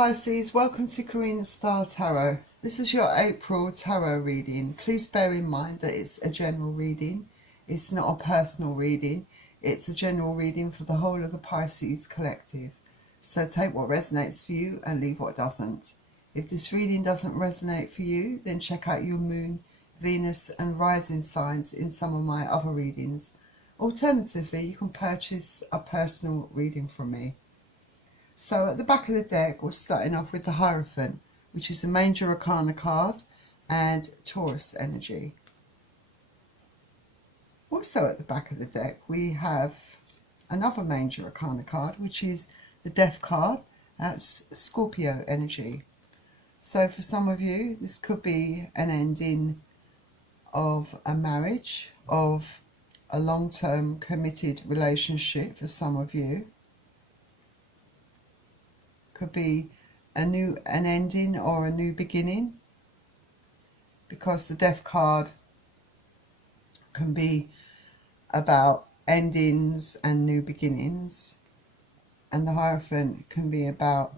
Pisces, welcome to Karina Star Tarot. This is your April tarot reading. Please bear in mind that it's a general reading. It's not a personal reading. It's a general reading for the whole of the Pisces collective. So take what resonates for you and leave what doesn't. If this reading doesn't resonate for you, then check out your moon, Venus and rising signs in some of my other readings. Alternatively, you can purchase a personal reading from me. So at the back of the deck, we're starting off with the Hierophant, which is a Major Arcana card and Taurus energy. Also at the back of the deck, we have another Major Arcana card, which is the Death card. That's Scorpio energy. So for some of you, this could be an ending of a marriage, of a long-term committed relationship for some of you. Could be an ending or a new beginning, because the Death card can be about endings and new beginnings, and the Hierophant can be about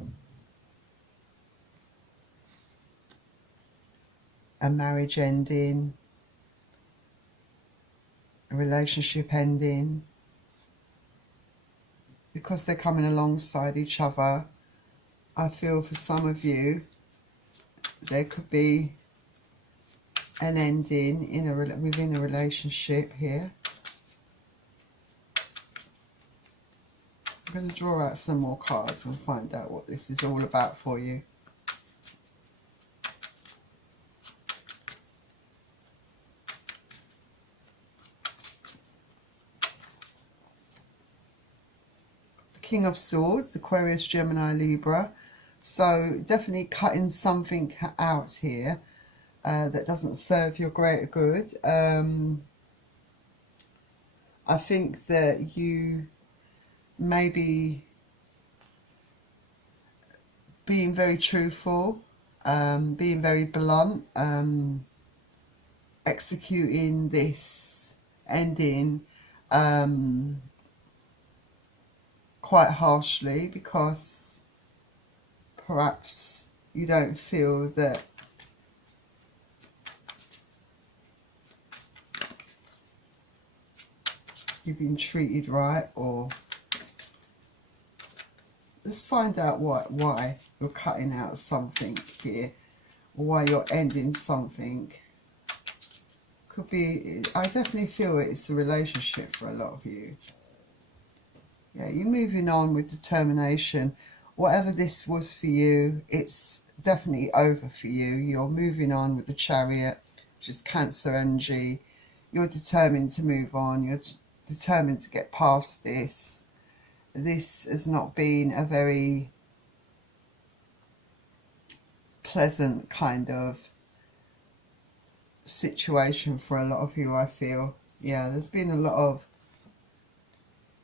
a marriage ending, a relationship ending, because they're coming alongside each other. I feel for some of you, there could be an ending within a relationship here. I'm going to draw out some more cards and find out what this is all about for you. The King of Swords, Aquarius, Gemini, Libra. So definitely cutting something out here that doesn't serve your greater good. I think that you may be being very truthful, being very blunt, executing this ending quite harshly, because perhaps you don't feel that you've been treated right, or let's find out why you're cutting out something here, or why you're ending something. Could be, I definitely feel it's a relationship for a lot of you. Yeah, you're moving on with determination. Whatever this was for you, it's definitely over for you. You're moving on with the Chariot, which is Cancer energy. You're determined to move on. You're determined to get past this. This has not been a very pleasant kind of situation for a lot of you, I feel. Yeah, there's been a lot of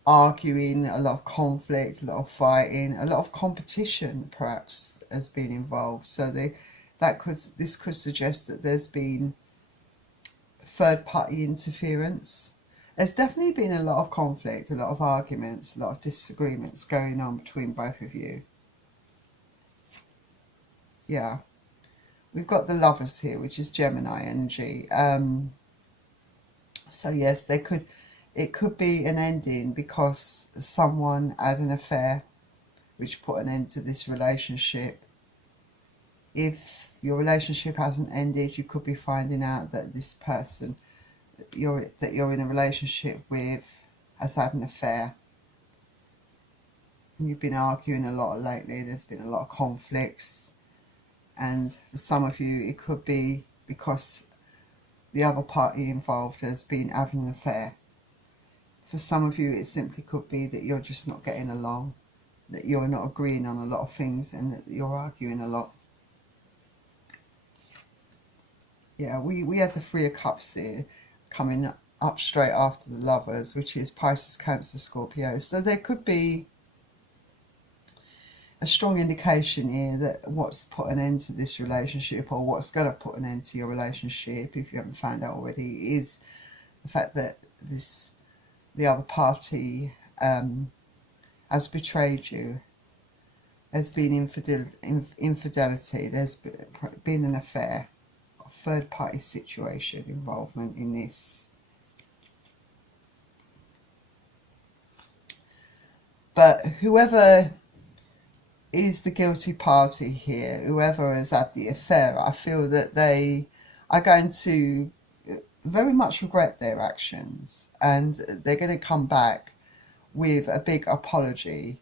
arguing, a lot of conflict, a lot of fighting, a lot of competition perhaps has been involved. So this could suggest that there's been third party interference. There's definitely been a lot of conflict, a lot of arguments, a lot of disagreements going on between both of you. Yeah, we've got the Lovers here, which is Gemini energy. So yes, it could be an ending because someone had an affair which put an end to this relationship. If your relationship hasn't ended, you could be finding out that this person that you're in a relationship with has had an affair. And you've been arguing a lot lately. There's been a lot of conflicts. And for some of you, it could be because the other party involved has been having an affair. For some of you, it simply could be that you're just not getting along, that you're not agreeing on a lot of things, and that you're arguing a lot. Yeah, we had the Three of Cups here coming up straight after the Lovers, which is Pisces, Cancer, Scorpio. So there could be a strong indication here that what's put an end to this relationship, or what's going to put an end to your relationship, if you haven't found out already, is the fact that the other party has betrayed you. There's been infidelity. There's been an affair, a third-party situation involvement in this. But whoever is the guilty party here, whoever has had the affair, I feel that they are going to very much regret their actions, and they're going to come back with a big apology.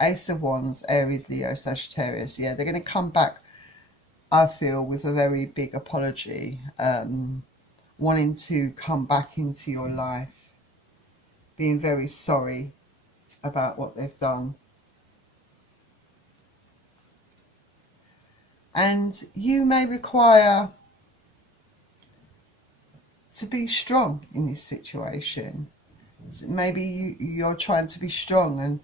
Ace of Wands, Aries, Leo, Sagittarius. Yeah, they're going to come back, I feel, with a very big apology, wanting to come back into your life, being very sorry about what they've done. And you may require to be strong in this situation. So maybe you're trying to be strong and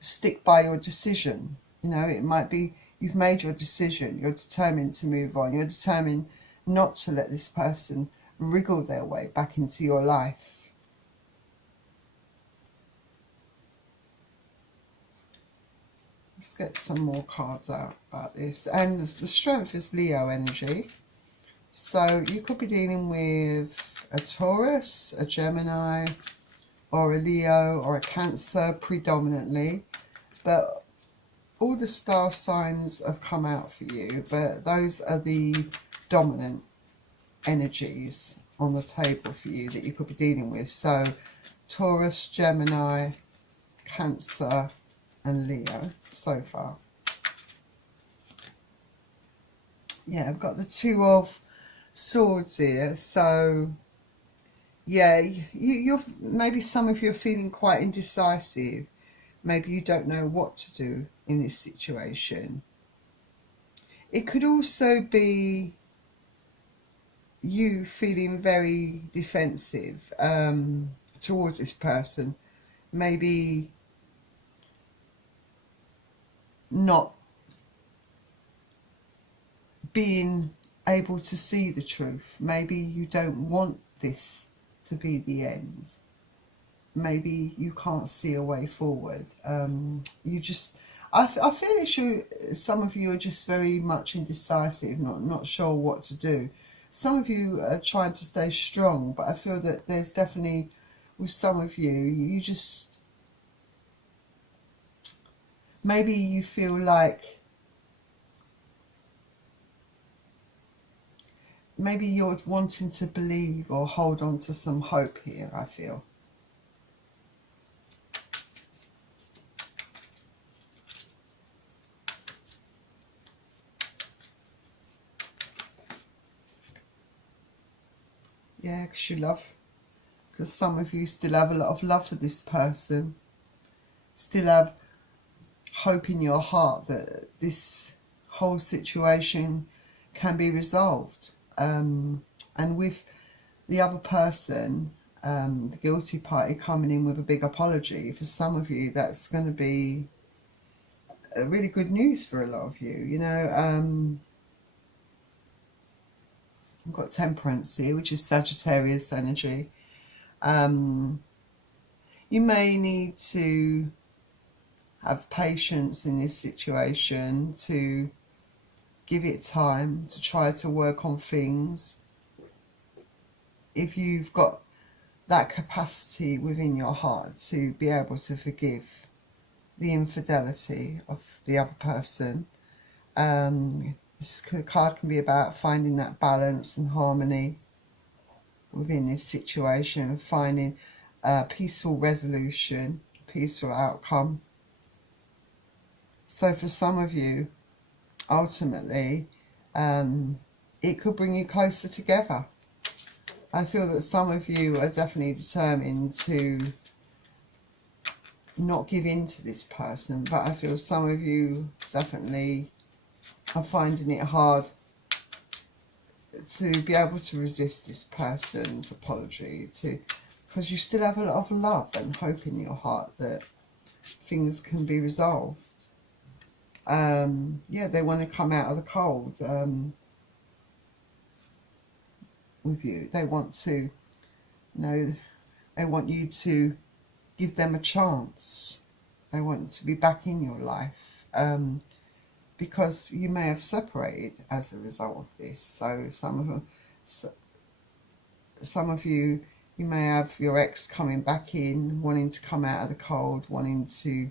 stick by your decision. You know, it might be you've made your decision, you're determined to move on, you're determined not to let this person wriggle their way back into your life. Let's get some more cards out about this. And the strength is Leo energy. So you could be dealing with a Taurus, a Gemini, or a Leo, or a Cancer predominantly. But all the star signs have come out for you. But those are the dominant energies on the table for you that you could be dealing with. So Taurus, Gemini, Cancer, and Leo so far. Yeah, I've got the Two of Swords here. So yeah, you're maybe some of you are feeling quite indecisive. Maybe you don't know what to do in this situation. It could also be you feeling very defensive towards this person. Maybe not being able to see the truth. Maybe you don't want this to be the end. Maybe you can't see a way forward. You just, I feel it's some of you are just very much indecisive, not sure what to do. Some of you are trying to stay strong, but I feel that there's definitely, with some of you, you just, maybe you feel like maybe you're wanting to believe or hold on to some hope here, I feel. Yeah, because you love, because some of you still have a lot of love for this person. Still have hope in your heart that this whole situation can be resolved. And with the other person, the guilty party, coming in with a big apology, for some of you that's going to be really good news for a lot of you. You know, I've got Temperance here, which is Sagittarius energy. You may need to have patience in this situation, to give it time to try to work on things. If you've got that capacity within your heart to be able to forgive the infidelity of the other person, this card can be about finding that balance and harmony within this situation, finding a peaceful resolution, peaceful outcome. So for some of you, ultimately, it could bring you closer together. I feel that some of you are definitely determined to not give in to this person, but I feel some of you definitely are finding it hard to be able to resist this person's apology, because you still have a lot of love and hope in your heart that things can be resolved. Yeah, they want to come out of the cold with you. They want to, you know, they want you to give them a chance. They want to be back in your life. because you may have separated as a result of this. So some of you, you may have your ex coming back in, wanting to come out of the cold, wanting to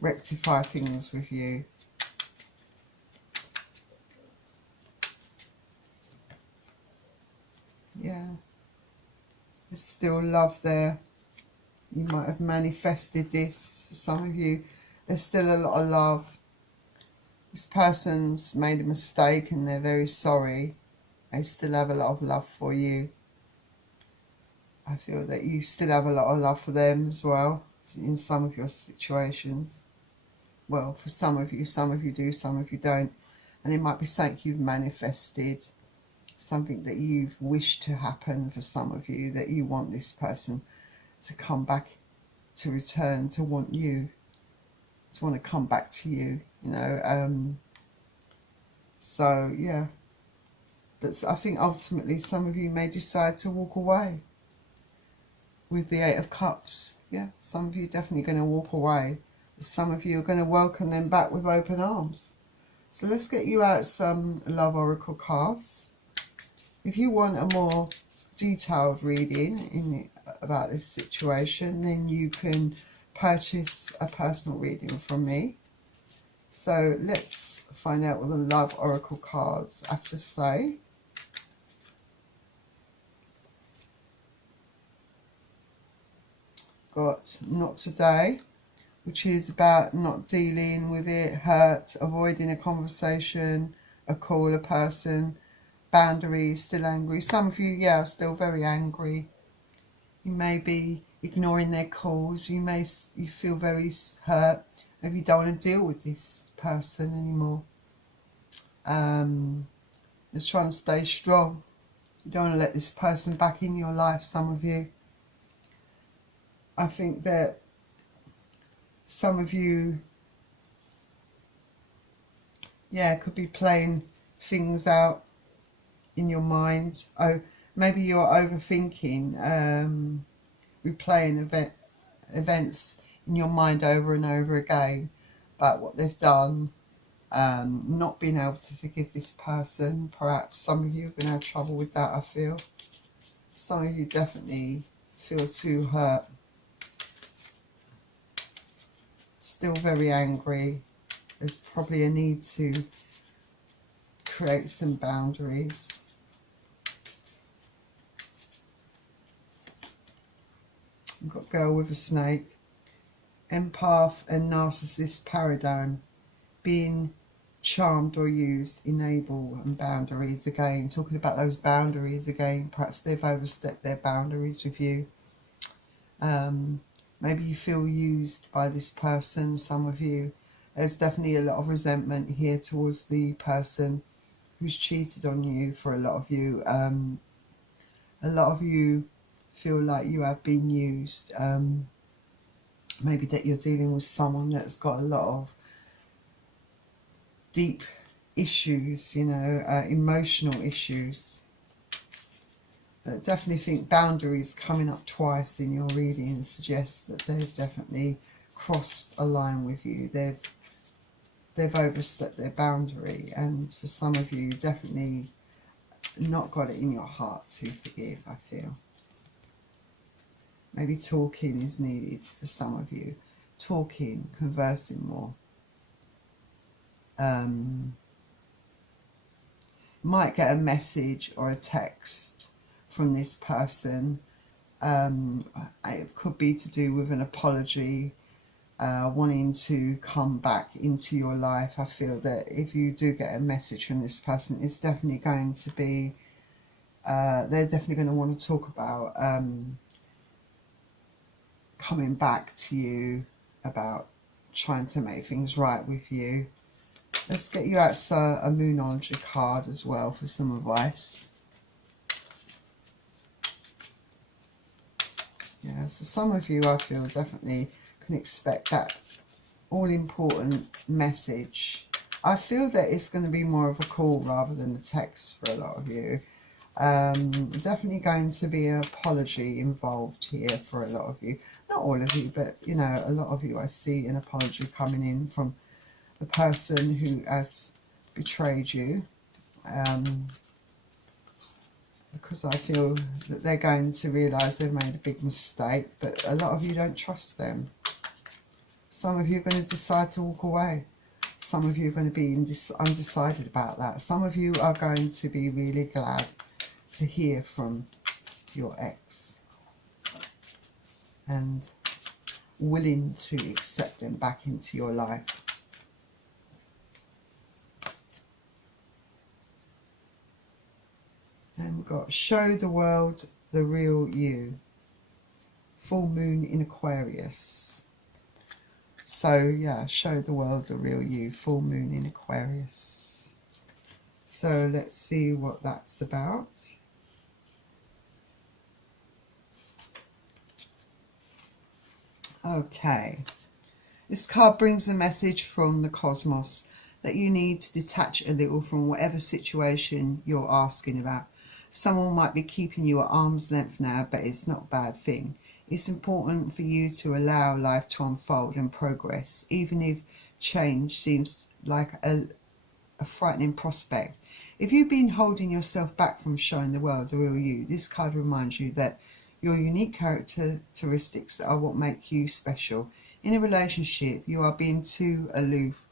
rectify things with you. Yeah, there's still love there. You might have manifested this for some of you. There's still a lot of love. This person's made a mistake and they're very sorry. They still have a lot of love for you. I feel that you still have a lot of love for them as well in some of your situations. Well, for some of you do, some of you don't. And it might be something you've manifested, something that you've wished to happen for some of you, that you want this person to come back, to return, to want you, to want to come back to you, you know. So, yeah. But I think ultimately some of you may decide to walk away with the Eight of Cups. Yeah, some of you definitely going to walk away. Some of you are going to welcome them back with open arms. So let's get you out some Love Oracle cards. If you want a more detailed reading about this situation, then you can purchase a personal reading from me. So let's find out what the Love Oracle cards have to say. Got Not Today, which is about not dealing with it, hurt, avoiding a conversation, a call, a person, boundaries, still angry. Some of you, yeah, are still very angry. You may be ignoring their calls. You feel very hurt. Maybe you don't want to deal with this person anymore. Just trying to stay strong. You don't want to let this person back in your life, some of you. I think that some of you, yeah, could be playing things out in your mind. Oh, maybe you're overthinking, replaying events in your mind over and over again about what they've done, not being able to forgive this person. Perhaps some of you are going to have trouble with that, I feel. Some of you definitely feel too hurt. Still very angry. There's probably a need to create some boundaries. I've got Girl with a Snake. Empath and narcissist paradigm. Being charmed or used, enable, and boundaries again. Talking about those boundaries again. Perhaps they've overstepped their boundaries with you. Maybe you feel used by this person, some of you. There's definitely a lot of resentment here towards the person who's cheated on you for a lot of you. A lot of you feel like you have been used. Maybe that you're dealing with someone that's got a lot of deep issues, you know, emotional issues. But definitely think boundaries coming up twice in your reading suggests that they've definitely crossed a line with you. They've overstepped their boundary, and for some of you, definitely not got it in your heart to forgive, I feel. Maybe talking is needed for some of you. Talking, conversing more. Might get a message or a text from this person. It could be to do with an apology, wanting to come back into your life. I feel that if you do get a message from this person, it's definitely going to be, they're definitely going to want to talk about coming back to you, about trying to make things right with you. Let's get you out a Moonology card as well for some advice. Yeah, so some of you, I feel, definitely can expect that all-important message. I feel that it's going to be more of a call rather than a text for a lot of you. Definitely going to be an apology involved here for a lot of you. Not all of you, but, you know, a lot of you, I see an apology coming in from the person who has betrayed you, because I feel that they're going to realise they've made a big mistake, but a lot of you don't trust them. Some of you are going to decide to walk away. Some of you are going to be undecided about that. Some of you are going to be really glad to hear from your ex and willing to accept them back into your life. And we've got show the world the real you. Full moon in Aquarius. So yeah, show the world the real you. Full moon in Aquarius. So let's see what that's about. Okay. This card brings a message from the cosmos that you need to detach a little from whatever situation you're asking about. Someone might be keeping you at arm's length now, but it's not a bad thing. It's important for you to allow life to unfold and progress, even if change seems like a frightening prospect. If you've been holding yourself back from showing the world the real you, this card reminds you that your unique characteristics are what make you special. In a relationship, you are being too aloof.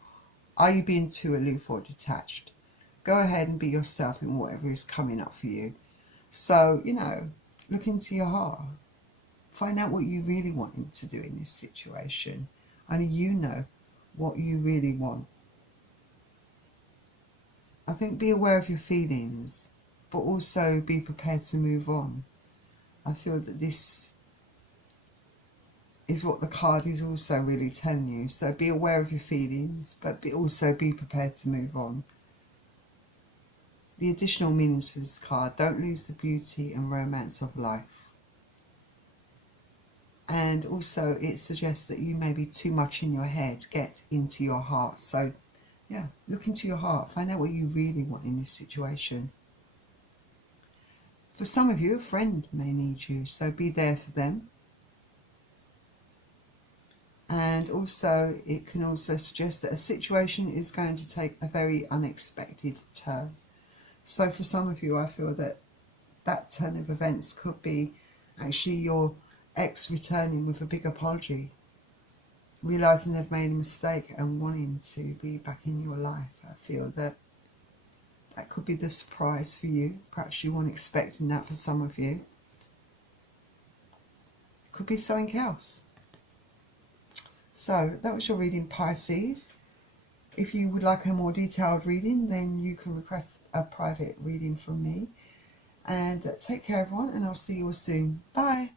Are you being too aloof or detached? Go ahead and be yourself in whatever is coming up for you. So, you know, look into your heart. Find out what you really want to do in this situation. Only you know what you really want. I think be aware of your feelings, but also be prepared to move on. I feel that this is what the card is also really telling you. So be aware of your feelings, but also be prepared to move on. The additional meanings for this card: don't lose the beauty and romance of life. And also it suggests that you may be too much in your head. Get into your heart. So yeah, look into your heart. Find out what you really want in this situation. For some of you, a friend may need you, so be there for them. And also it can also suggest that a situation is going to take a very unexpected turn. So for some of you, I feel that that turn of events could be actually your ex returning with a big apology, realising they've made a mistake and wanting to be back in your life. I feel that that could be the surprise for you. Perhaps you weren't expecting that for some of you. It could be something else. So that was your reading, Pisces. If you would like a more detailed reading, then you can request a private reading from me. And take care, everyone, and I'll see you all soon. Bye.